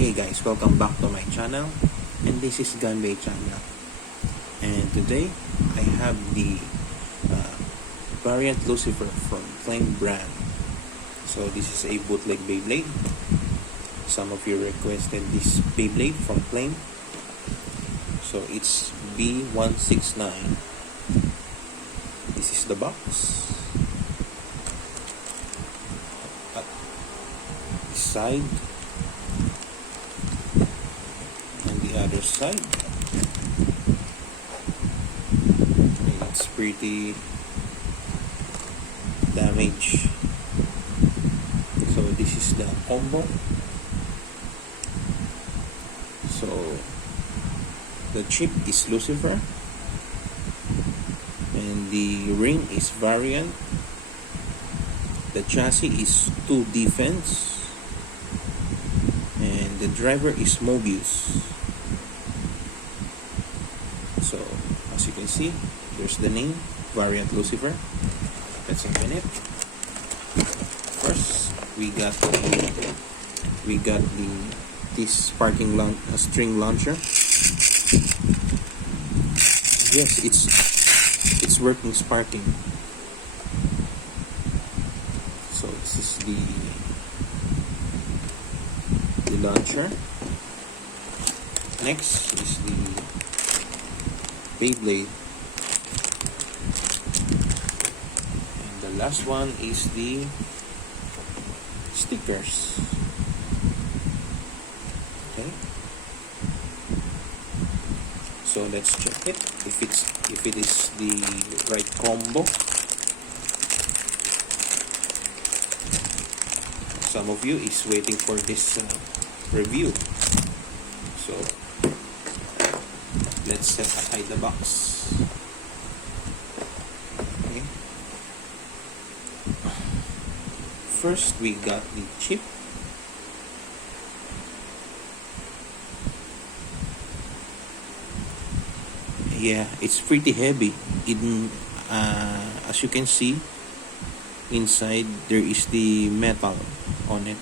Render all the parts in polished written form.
Hey guys, welcome back to my channel, and this is Beyblade channel. And today I have the variant Lucifer from Flame brand. So this is a bootleg Beyblade. Some of you requested this Beyblade from Flame. So it's B169. This is the box. At this side. Other side, it's pretty damaged. So this is the combo. So the chip is Lucifer and the ring is variant. The chassis is 2 defense and the driver is Mobius. So, as you can see, there's the name, variant Lucifer. Let's open it. First, we got this sparking string launcher. Yes, it's working sparking. So this is the launcher. Next is the Beyblade, and the last one is the stickers. Okay, so let's check it if it is the right combo. Some of you is waiting for this review, so let's set aside the box. Okay. First, we got the chip. Yeah, it's pretty heavy. As you can see, inside there is the metal on it.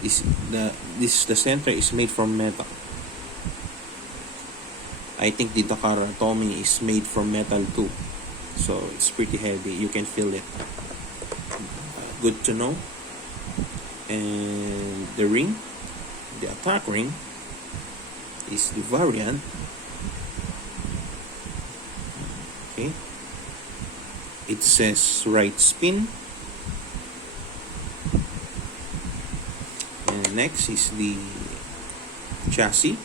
The center is made from metal. I think the Takara Tommy is made from metal too, so it's pretty heavy. You can feel it. Good to know. And the ring, the attack ring, is the variant. Okay. It says right spin. And next is the chassis.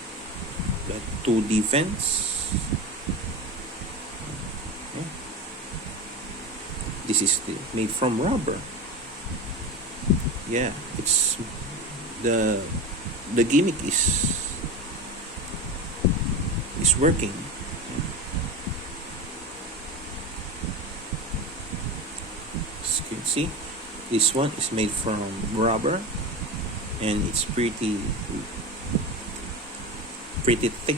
2 defense. Okay. This is made from rubber. Yeah, it's the gimmick is working. As you can see, this one is made from rubber and it's pretty thick,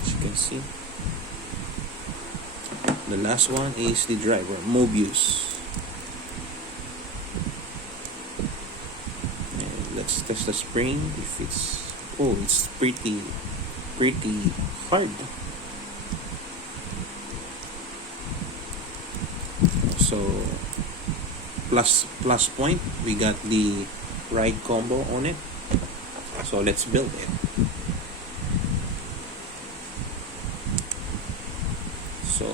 as you can see. The last one is the driver, Mobius. And let's test the spring if it's pretty hard. So plus point, we got the right combo on it. So let's build it. So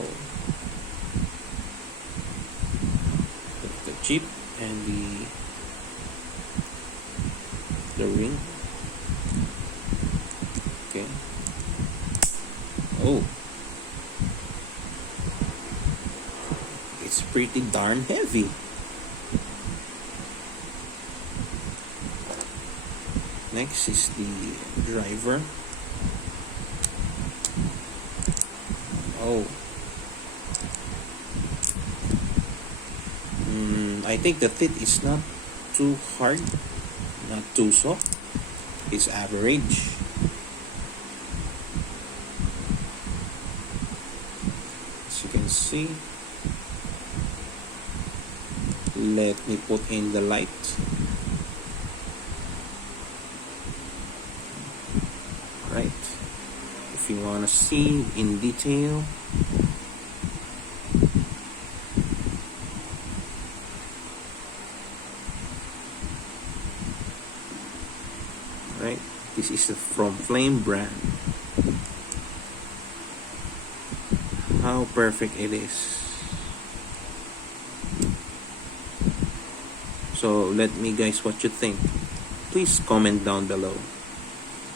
the chip and the ring. Okay. Oh, it's pretty darn heavy. Next is the driver. Oh. I think the teeth is not too hard, not too soft. It's average. As you can see, let me put in the light. wanna see in detail, right? This is from Flame brand. How perfect it is. So let me guys what you think. Please comment down below.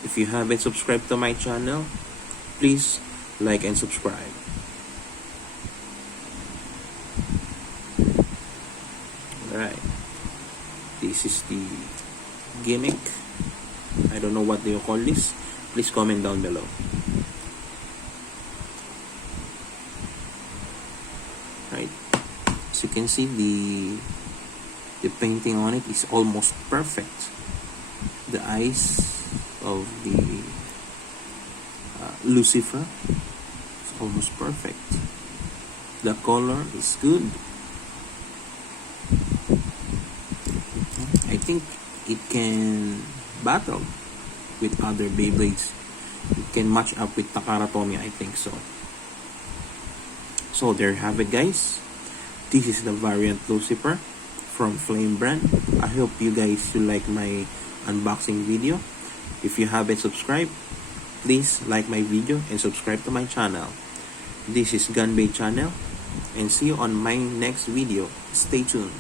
If you haven't subscribed to my channel, please like and subscribe. Alright. This is the gimmick. I don't know what do you call this. Please comment down below. Right. As you can see, the painting on it is almost perfect. The eyes of the Lucifer is almost perfect. The color is good. I think it can battle with other Beyblades. It can match up with Takara Tomy, I think so. So there you have it, guys. This is the variant Lucifer from Flame brand. I hope you guys will like my unboxing video. If you haven't subscribed, please like my video and subscribe to my channel. This is Gunbait channel, and see you on my next video. Stay tuned.